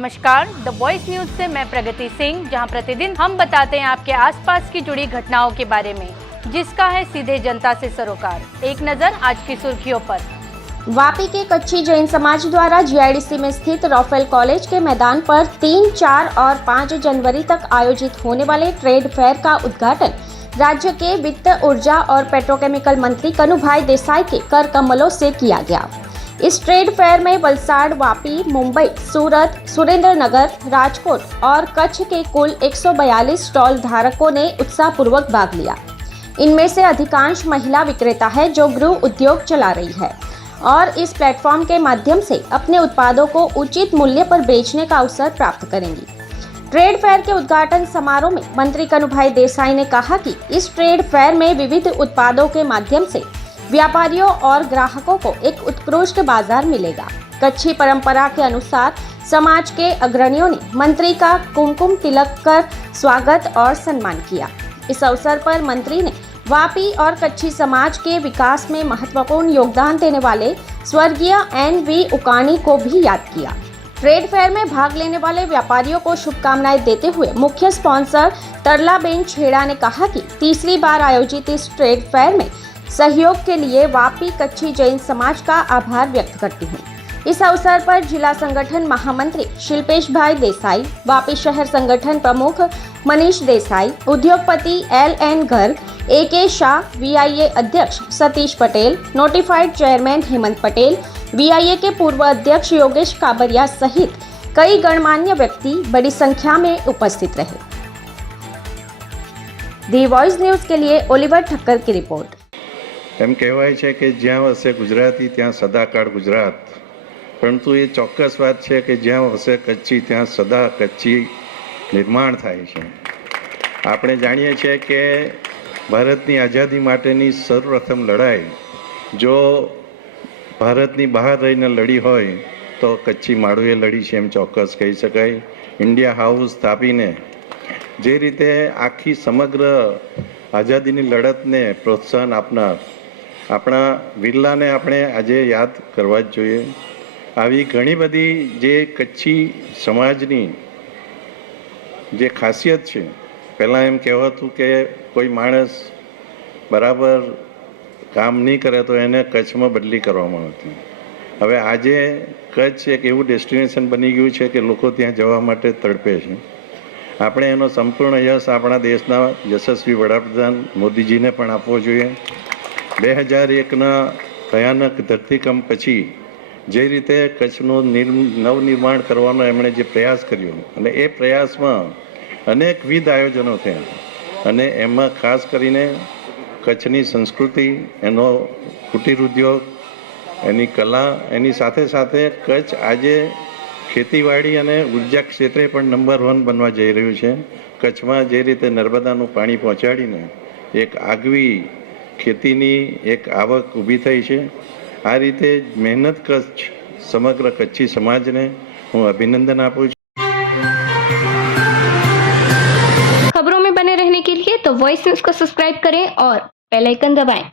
नमस्कार, the voice news से मैं प्रगति सिंह, जहां प्रतिदिन हम बताते हैं आपके आसपास की जुड़ी घटनाओं के बारे में, जिसका है सीधे जनता से सरोकार। एक नजर आज की सुर्खियों पर। वापी के कच्छी जैन समाज द्वारा जीआईडीसी में स्थित राफेल कॉलेज के मैदान पर 3, 4 और 5 जनवरी तक आयोजित होने वाले ट्रेड फेयर का उद्घाटन राज्य के वित्त, ऊर्जा और पेट्रोकेमिकल मंत्री कनुभाई देसाई के कर कमलों से किया गया। इस ट्रेड फेयर में वलसाड़, वापी, मुंबई, सूरत, सुरेंद्रनगर, राजकोट और कच्छ के कुल 142 स्टॉल धारकों ने उत्साहपूर्वक भाग लिया। इनमें से अधिकांश महिला विक्रेता है जो गृह उद्योग चला रही है और इस प्लेटफॉर्म के माध्यम से अपने उत्पादों को उचित मूल्य पर बेचने का अवसर प्राप्त करेंगी। ट्रेड फेयर के उद्घाटन समारोह में मंत्री कनुभाई देसाई ने कहा कि इस ट्रेड फेयर में विविध उत्पादों के माध्यम से व्यापारियों और ग्राहकों को एक उत्कृष्ट बाजार मिलेगा। कच्छी परंपरा के अनुसार समाज के अग्रणियों ने मंत्री का कुमकुम तिलक कर स्वागत और सम्मान किया। इस अवसर पर मंत्री ने वापी और कच्छी समाज के विकास में महत्वपूर्ण योगदान देने वाले स्वर्गीय NV उकाणी को भी याद किया। ट्रेड फेयर में भाग लेने वाले व्यापारियों को शुभकामनाएं देते हुए मुख्य स्पॉन्सर तरलाबेन छेड़ा ने कहा कि तीसरी बार आयोजित इस ट्रेड फेयर में सहयोग के लिए वापी कच्छी जैन समाज का आभार व्यक्त करती हूँ। इस अवसर पर जिला संगठन महामंत्री शिल्पेश भाई देसाई, वापी शहर संगठन प्रमुख मनीष देसाई, उद्योगपति LN Garg, AK Shah, VIA अध्यक्ष Satish Patel, notified chairman Hemant Patel, VIA के पूर्व अध्यक्ष योगेश काबरिया सहित कई गणमान्य व्यक्ति बड़ी संख्या में उपस्थित रहे। दी वॉइस न्यूज के लिए ओलिवर ठक्कर की रिपोर्ट। એમ કહેવાય છે કે જ્યાં વસે ગુજરાતી ત્યાં સદાકાળ ગુજરાત, પરંતુ એ ચોક્કસ વાત છે કે જ્યાં વસે કચ્છી ત્યાં સદા કચ્છી નિર્માણ થાય છે। આપણે જાણીએ છીએ કે ભારતની આઝાદી માટેની સર્વપ્રથમ લડાઈ જો ભારતની બહાર રહીને લડી હોય તો કચ્છી માળુએ લડી છે એમ ચોક્કસ કહી શકાય। ઇન્ડિયા હાઉસ સ્થાપીને જે રીતે આખી સમગ્ર આઝાદીની લડતને પ્રોત્સાહન આપનાર આપણા વીરલાને આપણે આજે યાદ કરવા જ જોઈએ। આવી ઘણી બધી જે કચ્છી સમાજની જે ખાસિયત છે, પહેલાં એમ કહેવાતું કે કોઈ માણસ બરાબર કામ નહીં કરે તો એને કચ્છમાં બદલી કરવામાં આવતી। હવે આજે કચ્છ એક એવું ડેસ્ટિનેશન બની ગયું છે કે લોકો ત્યાં જવા માટે તડપે છે। આપણે એનો સંપૂર્ણ યશ આપણા દેશના યશસ્વી વડાપ્રધાન મોદીજીને પણ આપવો જોઈએ। 2001ના ભયાનક ધરતીકંપ પછી જે રીતે કચ્છનું નવનિર્માણ કરવાનો એમણે જે પ્રયાસ કર્યો અને એ પ્રયાસમાં અનેકવિધ આયોજનો થયા અને એમાં ખાસ કરીને કચ્છની સંસ્કૃતિ, એનો કુટીર ઉદ્યોગ, એની કલા, એની સાથે સાથે કચ્છ આજે ખેતીવાડી અને ઉર્જા ક્ષેત્રે પણ નંબર 1 બનવા જઈ રહ્યું છે। કચ્છમાં જે રીતે નર્મદાનું પાણી પહોંચાડીને એક આગવી ખેતીની એક આવક ઊભી થઈ છે, આ રીતે મહેનત કચ્છ સમગ્ર કચ્છી સમાજને હું અભિનંદન આપું છું। खबरों में बने रहने के लिए तो वॉइस न्यूज को सब्सक्राइब करें और बेल आइकन दबाएं।